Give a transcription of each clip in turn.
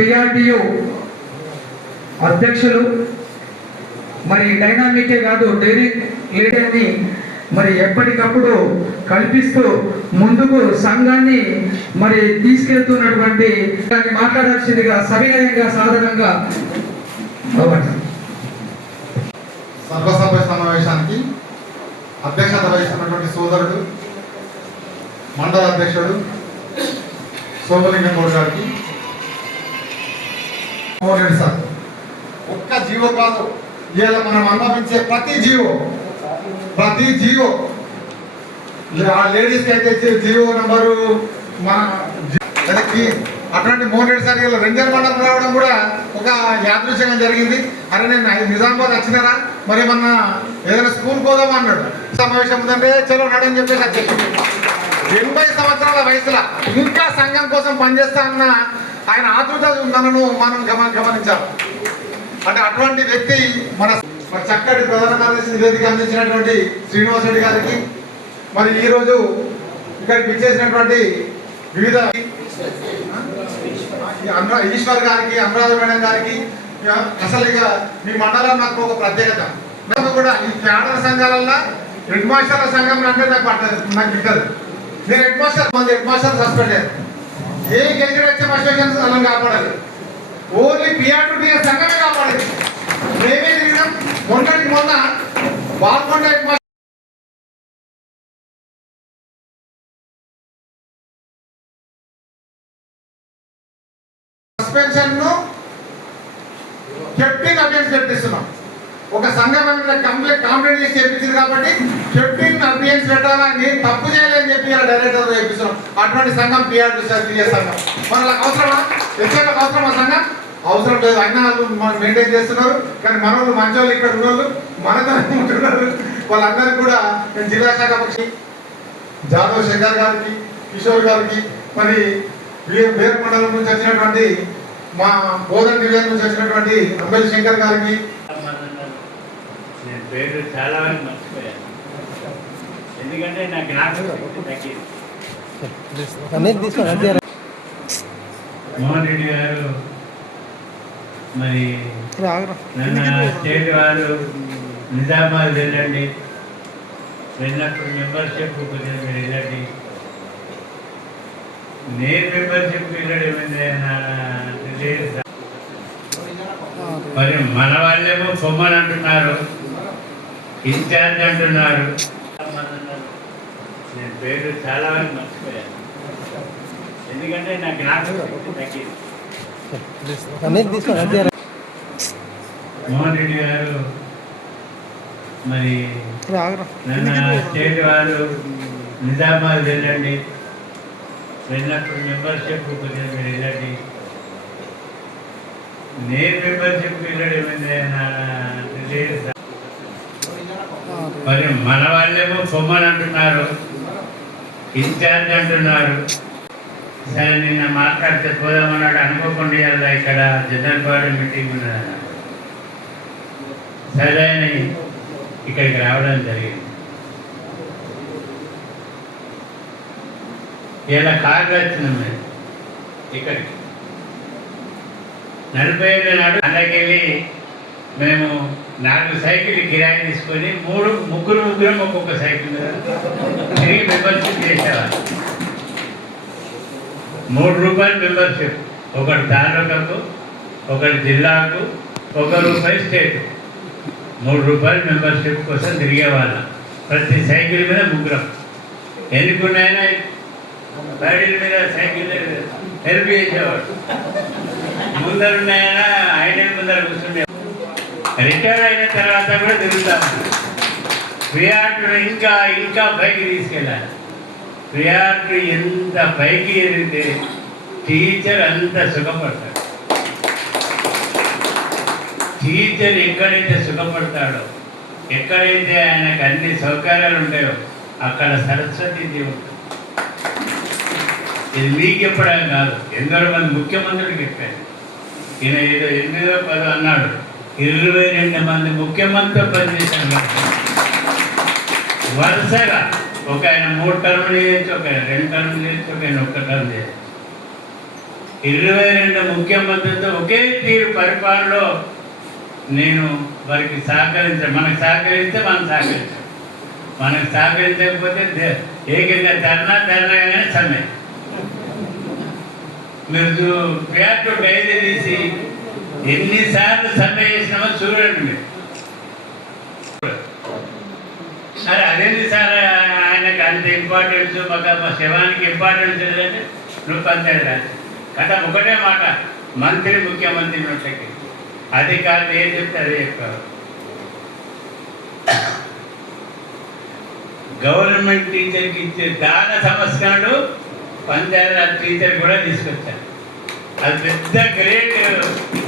PRDU అధ్యక్షులు మరి డైనామికే కాదు డైరింగ్ లీడర్ని మరి ఎప్పటికప్పుడు కల్పిస్తూ ముందుకు సంఘాన్ని మరి తీసుకెళ్తున్నటువంటి దాన్ని మాట్లాడాల్సిందిగా సవినయంగా సాధారణంగా సర్వసభ్య సమావేశానికి అధ్యక్షత వహిస్తున్నటువంటి సోదరుడు మండల అధ్యక్షుడు సోమలింగం గౌడ్ గారికి సార్ ఒక్క జీవో కాదు ఇలా మనం అనుభవించే ప్రతి జీవో లేడీస్కి అయితే జీవో నంబరు మన అటువంటి మోహన్ రెడ్డి సార్ ఇలా రంజన్ మండలం రావడం కూడా ఒక యాదృశ్యంగా జరిగింది. అరే నేను నిజామాబాద్ వచ్చినారా మరి ఏమన్నా ఏదైనా స్కూల్ పోదామా అన్నాడు. సమావేశం ఉందంటే చలో నడని చెప్పేసి అధ్యక్షుడు 80 సంవత్సరాల వయసులో ఇంకా సంఘం కోసం పనిచేస్తా అన్న ఆయన ఆతృత ఉందనను మనం గమనించాలి. అంటే అటువంటి వ్యక్తి మన చక్కటి ప్రధాన కార్యదర్శి నివేదిక అందించినటువంటి శ్రీనివాస్ రెడ్డి గారికి మరి ఈరోజు ఇక్కడికి విచ్చేసినటువంటి వివిధ ఈశ్వర్ గారికి అనురాధ మేడం గారికి అసలు ఇక మీ మండలం నాకు ఒక ప్రత్యేకత. నాకు కూడా ఈ క్యాడర్ సంఘాలల్లో హెడ్ మాస్టర్ల సంఘం అంటే నాకు బిడ్డదు. నేను హెడ్ మాస్టర్ సస్పెండ్ అయ్యారు. ఏ గెలిచిన హెచ్ఎం అసోసియేషన్ అలా కాపాడాలి. ఓన్లీ PRDU సంఘమే కాపాడేది. మేమే తిరిగినాం. మొన్న బాల్కొండ హెడ్ మాస్టర్ సస్పెన్షన్ ను కెప్టెన్ అభ్యర్థి పెట్టిస్తున్నాం. ఒక సంఘం కంప్లైంట్ చేసి చెప్పించింది కాబట్టి కెప్టెన్ అభ్యర్థి పెట్టాలని తప్పు చేయాలని చెప్పి డైరెక్టర్ చేపిస్తున్నాం. అటువంటి సంఘం PRDU సంఘం. మనకు అవసరమా? హెచ్ఎంలకు అవసరమా సంఘం? అవసరం లేదు. అయినా వాళ్ళు మనం మెయింటైన్ చేస్తున్నారు. కానీ మన వాళ్ళు మంచి వాళ్ళు ఇక్కడ ఉన్నోళ్ళు మనతో ఉంటున్నారు. వాళ్ళందరికీ కూడా నేను జిల్లా శాఖ పక్షి జాదవ్ శంకర్ గారికి, కిషోర్ గారికి, మరి వేరు మండలం నుంచి వచ్చినటువంటి మా బోధన్ డివిజన్ నుంచి వచ్చినటువంటి అంబేల్ శంకర్ గారికి పేరు చాలా మర్చిపోయాను. ఎందుకంటే నాకు మోహన్ రెడ్డి గారు మరి స్టేట్ వారు నిజామాబాద్ వెళ్ళండి, వెళ్ళినప్పుడు మెంబర్షిప్ కొంచెం మీరు వెళ్ళండి. నేను మెంబర్షిప్ వెళ్ళడమైంది మరి మన వాళ్ళేమో కొమ్మని అంటున్నారు, ఇన్ఛార్జ్ అంటున్నారు. నేను పేరు చాలా మర్చిపోయాను. ఎందుకంటే నాకు మోహన్ రెడ్డి గారు మరి స్టేట్ వారు నిజామాబాద్ వెళ్ళండి, వెళ్ళినప్పుడు మెంబర్షిప్ కొంచెం మీరు వెళ్ళండి. నేను మెంబర్షిప్ వెళ్ళడమైంది మరి మన వాళ్ళేమో కొమ్మని అంటున్నారు, ఇన్ఛార్జ్ అంటున్నారు. సరే నిన్న మాట్లాడితే పోదామన్నాడు. అనుకోకుండా ఇక్కడ జనరల్ బాడీ మీటింగ్ ఉన్నదన్న. సరే అని ఇక్కడికి రావడం జరిగింది. ఇలా కార్లు వచ్చినాం మేము ఇక్కడికి 40 నాడు. అలాగెళ్ళి మేము 4 సైకిల్ కిరాయి తీసుకొని ముగ్గురం ఒక్కొక్క సైకిల్ మీద తిరిగి మెంబర్షిప్ చేసేవాళ్ళు. ₹3 మెంబర్షిప్. ఒకటి తాలూకాకు, ఒకటి జిల్లాకు, ₹1 స్టేట్. ₹3 మెంబర్షిప్ కోసం తిరిగేవాళ్ళం. ప్రతి సైకిల్ మీద ముగ్గురం. ఎన్నుకున్నాయినా బైడీల మీద సైకిల్ హెల్ప్ చేసేవాడు. ముందరున్నాయన ఐడల్ ముందర కూర్చుండే. రిటైర్ అయిన తర్వాత కూడా తిరుగుతాము. PRDU ఇంకా పైకి తీసుకెళ్ళాలి. PRDU ఎంత పైకి ఎదిగితే టీచర్ అంత సుఖపడతాడు. టీచర్ ఎక్కడైతే సుఖపడతాడో, ఎక్కడైతే ఆయనకు అన్ని సౌకర్యాలు ఉంటాయో అక్కడ సరస్వతి ఉంటుంది. ఇది మీకు చెప్పడం కాదు, ఎందరో మంది ముఖ్యమంత్రులు చెప్పారు. ఈయన ఏదో 8వ 10 అన్నాడు. 22 మంది ముఖ్యమంత్రులు పనిచేశారు వరుసగా. ఒక ఆయన 3 టర్ములు చేయొచ్చు, ఒక ఆయన 2 టర్ములు చేయొచ్చు, ఒక ఆయన 1 టర్మ్ చేయొచ్చు. 22 ముఖ్యమంత్రులతో ఒకే తీరు పరిపాలనలో నేను వారికి మనకు సహకరిస్తే మనం సహకరించాం, మనకు సహకరించకపోతే ఏకంగా ధర్నాగానే సమ్మె. మీరు పేరు డైరీ తీసి ఎన్నిసార్లు సమ్మె చేసినామో చూడండి మీరు. సరే అదేంటి సార్ ఆయనకు అంత ఇంపార్టెన్స్, మా శవానికి ఇంపార్టెన్స్ లేదంటే నువ్వు పంచాయతీ రాజు కథ ఒకటే మాట, మంత్రి ముఖ్యమంత్రి నోట్లకి అధికారులు ఏం చెప్తే అదే చెప్పారు. గవర్నమెంట్ టీచర్కి ఇచ్చే దాన సంస్కరణలు పంచాయతీరాజ్ టీచర్ కూడా తీసుకొచ్చారు. అది పెద్ద గ్రేట్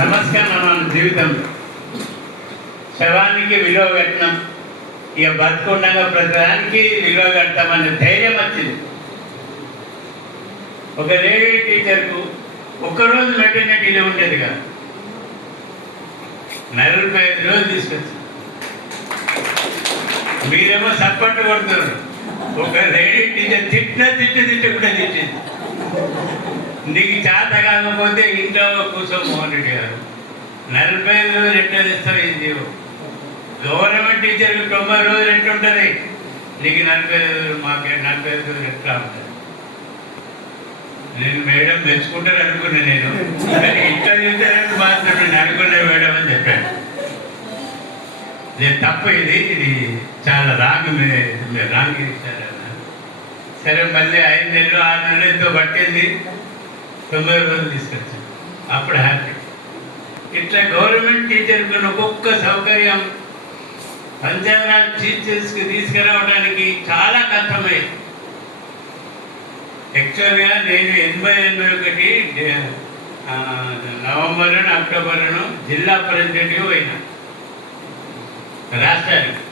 సంస్కరణ మన జీవితంలో. శవానికి విలువ కట్టినాం, ఇక బతుకుండగా ప్రతిదానికి విలువ కడతామనే ధైర్యం వచ్చింది. ఒక లేడీ టీచర్కు ఒక్కరోజు మెటర్నిటీ లీవ్ ఉండేది కదా, 45 రోజులు తీసుకొచ్చింది. మీరేమో సప్పట్టు కొడుతున్నారు. ఒక లేడీ టీచర్ తిట్టు కూడా తిట్టింది. నీకు చేత కాకపోతే ఇంట్లో కూర్చో మోహన్ రెడ్డి గారు, 45 రోజులు ఎట్లా తెస్తావు ఈ జీవం? గవర్నమెంట్ టీచర్కి 90 రోజులు ఎట్లుంటుంది, నీకు 45 రోజులు, మాకే 45 రోజులు ఎట్లా ఉంటుంది? నేను మేడం మెచ్చుకుంటాను అనుకున్నా, నేను కానీ ఇంట్లో తింటారని మాత్రం నేను అనుకున్నా మేడం అని చెప్పాను. నేను తప్పు, ఇది చాలా రాంగ్, మీరు రాంగ్ ఇచ్చారు. సరే మళ్ళీ 5 నెలలు 6 నెలలు ఎంతో పట్టింది, 90 రోజులు తీసుకొచ్చాను. అప్పుడు హ్యాపీ. ఇట్లా గవర్నమెంట్ టీచర్కి ఒక్కొక్క సౌకర్యం పంచాయతీరాజ్ టీచర్స్కి తీసుకురావడానికి చాలా కష్టమైంది. యాక్చువల్గా నేను 80-81 నవంబర్లోను అక్టోబర్లోను జిల్లా ప్రెసిడెంట్గా పోయినా రాష్ట్రానికి.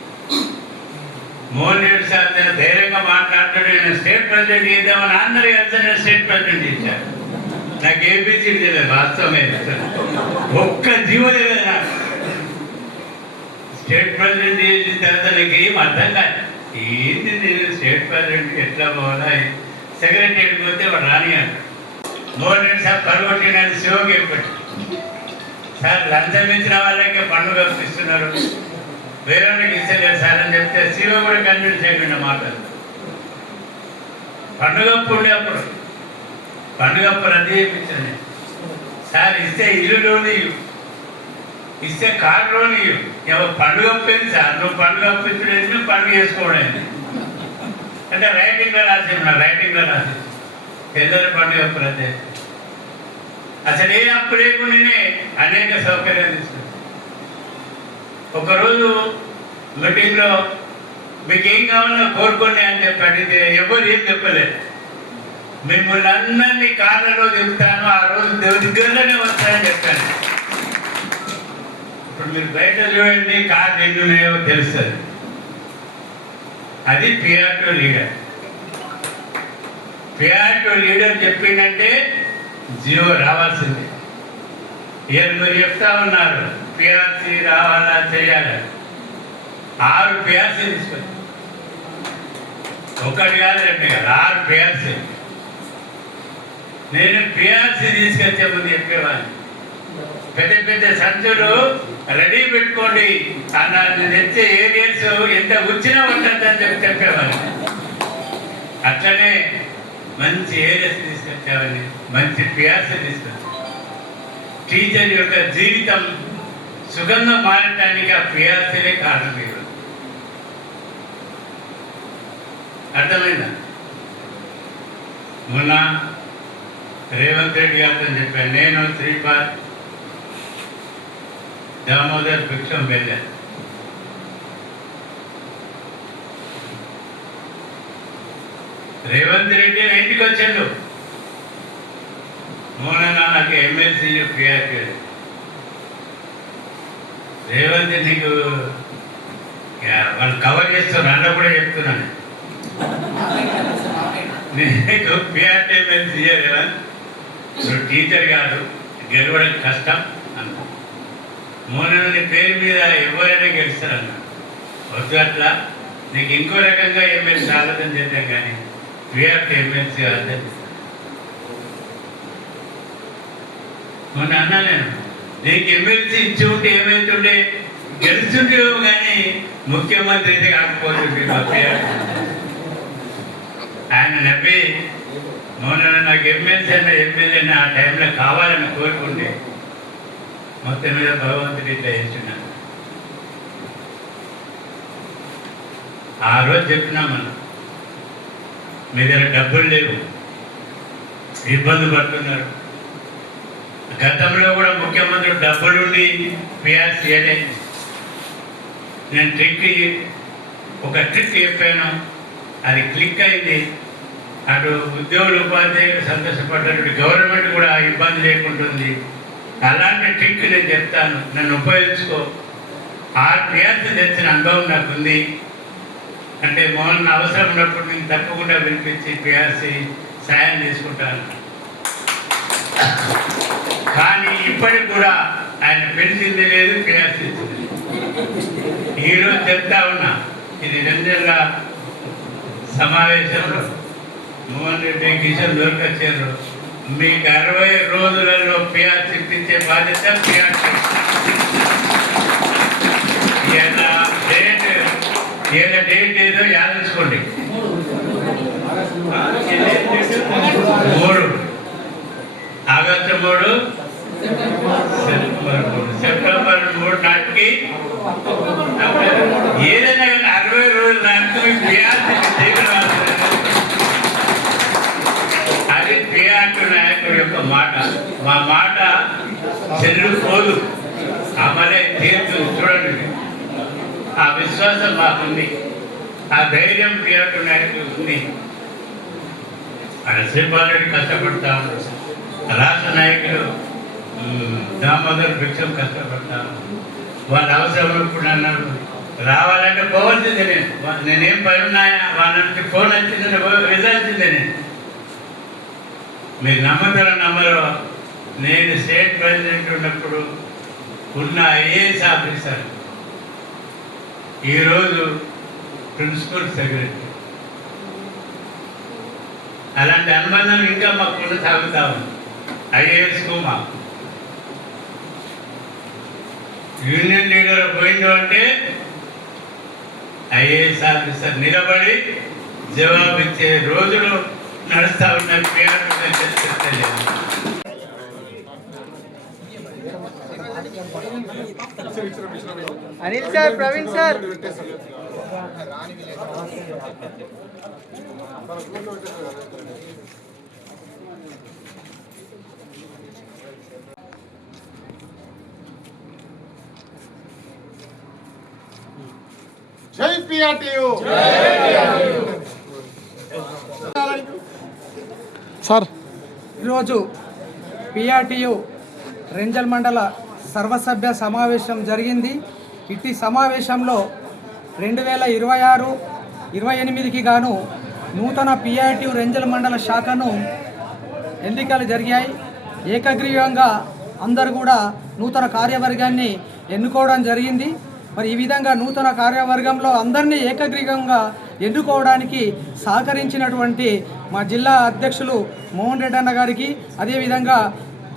మోహన్ రెడ్డి సార్ ధైర్యంగా మాట్లాడతాడు, నేను స్టేట్ ప్రెసిడెంట్ చేద్దామని అందరూ కలిసి నేను స్టేట్ ప్రెసిడెంట్ చేశాను. నాకు ఏపీసీ తెలియదు, వాస్తవమైన ఒక్క జీవో తెలియదు నాకు. స్టేట్ ప్రెసిడెంట్ చేసిన తర్వాత నాకు ఏం అర్థం కాదు, ఏంది నేను స్టేట్ ప్రెసిడెంట్ ఎట్లా పోవాలా? సెక్రటరీకి పోతే వాడు రానియాడు. మోహన్ రెడ్డి సార్ పరగొట్టినది శివకి చెప్పాడు, సార్ లంచం ఇచ్చిన వాళ్ళకే పండుగ ఇస్తున్నారు, వేరేకి ఇస్తలేదు సార్ అని చెప్తే శివ కూడా కన్విన్స్ చేయకుండా మాట్లాడు. పండుగప్పుడు అప్పుడు పండుగప్పుడు రద్దీ చేయించాను సార్. ఇస్తే ఇల్లులోని ఇస్తే కారులోని పండుగ అప్పింది సార్, నువ్వు పండుగ అప్పించలేదు, నువ్వు పండుగ చేసుకోవడం అంటే రైటింగ్లో రాసి తెల్లరి పండుగ అప్పు రద్దే. అసలు ఏ అప్పు లేకుండానే అనేక సౌకర్యాలు తీసుకున్నాను. ఒకరోజు మీటింగ్లో మీకు ఏం కావాలో కోరుకోండి అని చెప్పి అడిగితే ఎవరు ఏం చెప్పలేదు. మిమ్మల్ని అందరినీ కార్లలో దిగుతాను, ఆ రోజు దగ్గరలోనే వస్తానని చెప్పాను. ఇప్పుడు మీరు బయట చూడండి, కార్ ఎన్నున్నాయో తెలుస్తుంది. అది పిఆర్టో లీడర్. పిఆర్టో లీడర్ చెప్పిందంటే జీవో రావాల్సిందే. మీరు చెప్తా ఉన్నారు పిఆర్సీ రావాలా చేయాలి. 6 పిఆర్సీ తీసుకొచ్చి, ఒకటి కాదు 2 కాదు, 6 పిఆర్సీ. నేను పిఆర్సీ తీసుకొచ్చే ముందు చెప్పేవాడిని, పెద్ద సంచులు రెడీ పెట్టుకోండి, అన్న తెచ్చే ఏరియాస్ ఎంత వచ్చినా ఉంటుందని చెప్పేవాడిని. అట్లనే మంచి ఏరియాస్ తీసుకొచ్చేవాడిని, మంచి పిఆర్సీ తీసుకొచ్చాను. టీచర్ యొక్క జీవితం సుగంధం మారటానికి ఆ పిఆర్సీలే కారణం. మీరు అర్థమైందా? మొన్న రేవంత్ రెడ్డి గారితో చెప్పాను, నేను శ్రీపాద్ దామోదర్ భిక్షం వెళ్ళాను. రేవంత్ రెడ్డి ఇంటికి వచ్చాడు. మోహన్ నాకు ఎమ్మెల్సీ పిఆర్టీ. రేవంత్ నీకు వాళ్ళు కవర్ చేస్తారు అన్న కూడా చెప్తున్నాను, నీకు పిఆర్టీ ఎమ్మెల్సీ రేవంత్, నువ్వు టీచర్ కాదు, గెలవడం కష్టం అన్న. మోహన్ నీ పేరు మీద ఎవరైనా గెలుస్తారన్న, వద్దు అట్లా, నీకు ఇంకో రకంగా ఎమ్మెల్సీ ఆలోచన చేద్దాం కానీ పిఆర్టీ ఎమ్మెల్సీ కాదని. మొన్న అన్నా నేను నీకు ఎమ్మెల్సీ ఇచ్చి ఉంటే ఏమైతుండే గెలుచుంటేమో కానీ ముఖ్యమంత్రి అయితే కాకపోతుండే మా పిఆర్టీ. ఆయన నవ్వి మొన్న నాకు ఎమ్మెల్సీ అన్న ఎమ్మెల్యే అన్న ఆ టైంలో కావాలని కోరుకుంటే మొత్తం మీద భగవంతుడి ఇట్లా చేస్తున్నాను. ఆ రోజు చెప్పినాం మనం మీ దగ్గర డబ్బులు లేవు, ఇబ్బంది పడుతున్నారు. గతంలో కూడా ముఖ్యమంత్రి డబ్బులుండి పిఆర్ చేయలేదు. నేను ఒక ట్రిక్ చెప్పాను, అది క్లిక్ అయింది. అటు ఉద్యోగులు ఉపాధ్యాయులు సంతోషపడ్డట్టు గవర్నమెంట్ కూడా ఇబ్బంది లేకుంటుంది. అలాంటి ట్రిక్ నేను చెప్తాను, నన్ను ఉపయోగించుకో. 6 పిఆర్సీ తెచ్చిన అనుభవం నాకుంది. అంటే మౌన అవసరం ఉన్నప్పుడు నేను తప్పకుండా వినిపించి పిఆర్సీ సాయం తీసుకుంటాను. కానీ ఇప్పటికి కూడా ఆయన పిలిచింది లేదు, పిఆర్సీ ఇచ్చింది. ఈరోజు చెప్తా ఉన్నా, ఇది రెండేళ్ల సమావేశంలో మోహన్ రెడ్డి కిషన్ దొరకొచ్చారు. మీకు 60 రోజులలో పిఆర్సీ ఇప్పించే బాధ్యత పిఆర్సీ. డేట్ ఏదో యాదించుకోండి. 3 ఆగస్టు 3 సెప్టెంబర్ 3 నాటికి ఏదైనా కానీ 60 రోజుల నాటికి పిఆర్సీ అది పిఆర్టీ నాయకుడి యొక్క మాట. మా మాట చెల్లుపోదు, అమలే తీర్చు. చూడండి, ఆ విశ్వాసం మాకుంది, ఆ ధైర్యం పిఆర్టీ నాయకుడు ఉంది. శ్రీపాలరెడ్డి కష్టపడతా ఉన్నారు, రాష్ట్ర నాయకులు దామోదర్ భిక్షం కష్టపడతా ఉన్నారు. వాళ్ళ అవసరం ఇప్పుడు అన్నారు రావాలంటే పోవాల్సిందే. నేనేం పని ఉన్నాయా వాళ్ళ నుంచి ఫోన్ వచ్చిందంటే వెళ్ళాల్సిందే. మీరు నమ్మతారో నమ్మరో, నేను స్టేట్ ప్రెసిడెంట్ ఉన్నప్పుడు ఉన్న ఐఏఎస్ ఆఫీసర్ ఈరోజు ప్రిన్సిపల్ సెక్రటరీ. అలాంటి అనుబంధం ఇంకా మాకు కొనసాగుతా ఉంది. ఐఏఎస్కు మాకు యూనియన్ లీడర్ పోయిండు అంటే ఐఏఎస్ ఆఫీసర్ నిలబడి జవాబిచ్చే రోజులు నడుస్తా ఉన్న PRT. Anil sir, Praveen sir, జై పిఆర్టీయు. సార్ ఈరోజు పిఆర్టీయు రెంజల్ మండల సర్వసభ్య సమావేశం జరిగింది. ఇట్టి సమావేశంలో 2026-28కి గాను నూతన పిఆర్టీయు రెంజల్ మండల శాఖను ఎన్నికలు జరిగాయి. ఏకగ్రీవంగా అందరూ కూడా నూతన కార్యవర్గాన్ని ఎన్నుకోవడం జరిగింది. మరి ఈ విధంగా నూతన కార్యవర్గంలో అందరినీ ఏకగ్రీవంగా ఎన్నుకోవడానికి సహకరించినటువంటి మా జిల్లా అధ్యక్షులు మోహన్ రెడ్డి అన్న గారికి, అదేవిధంగా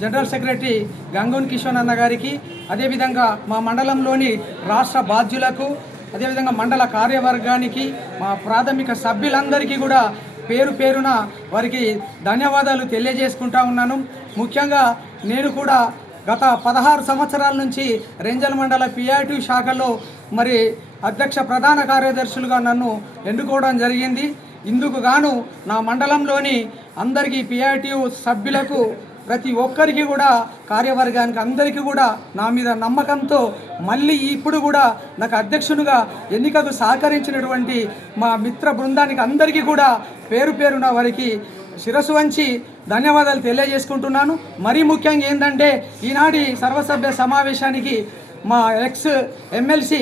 జనరల్ సెక్రటరీ గంగూన్ కిషోన్ అన్న గారికి, అదేవిధంగా మా మండలంలోని రాష్ట్ర బాధ్యులకు, అదేవిధంగా మండల కార్యవర్గానికి, మా ప్రాథమిక సభ్యులందరికీ కూడా పేరు పేరున వారికి ధన్యవాదాలు తెలియజేసుకుంటా ఉన్నాను. ముఖ్యంగా నేను కూడా గత 16 సంవత్సరాల నుంచి రెంజల్ మండల పిఆర్టీ శాఖలో మరి అధ్యక్ష ప్రధాన కార్యదర్శులుగా నన్ను ఎన్నుకోవడం జరిగింది. ఇందుకు గాను నా మండలంలోని అందరికీ పిఆర్టీ సభ్యులకు ప్రతి ఒక్కరికి కూడా కార్యవర్గానికి అందరికీ కూడా నా మీద నమ్మకంతో మళ్ళీ ఇప్పుడు కూడా నాకు అధ్యక్షునిగా ఎన్నికకు సహకరించినటువంటి మా మిత్ర బృందానికి అందరికీ కూడా పేరు పేరున వారికి శిరస్సు వంచి ధన్యవాదాలు తెలియజేసుకుంటున్నాను. మరీ ముఖ్యంగా ఏంటంటే ఈనాటి సర్వసభ్య సమావేశానికి మా ఎక్స్ ఎమ్మెల్సీ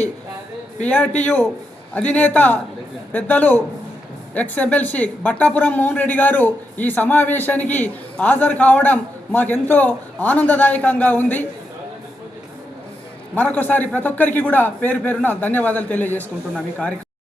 పిఆర్టీయు అధినేత పెద్దలు ఎక్స్ ఎమ్మెల్సీ బట్టాపురం మోహన్ రెడ్డి గారు ఈ సమావేశానికి హాజరు కావడం మాకెంతో ఆనందదాయకంగా ఉంది. మరొకసారి ప్రతి ఒక్కరికి కూడా పేరు పేరున ధన్యవాదాలు తెలియజేసుకుంటున్నాం ఈ కార్యక్రమం.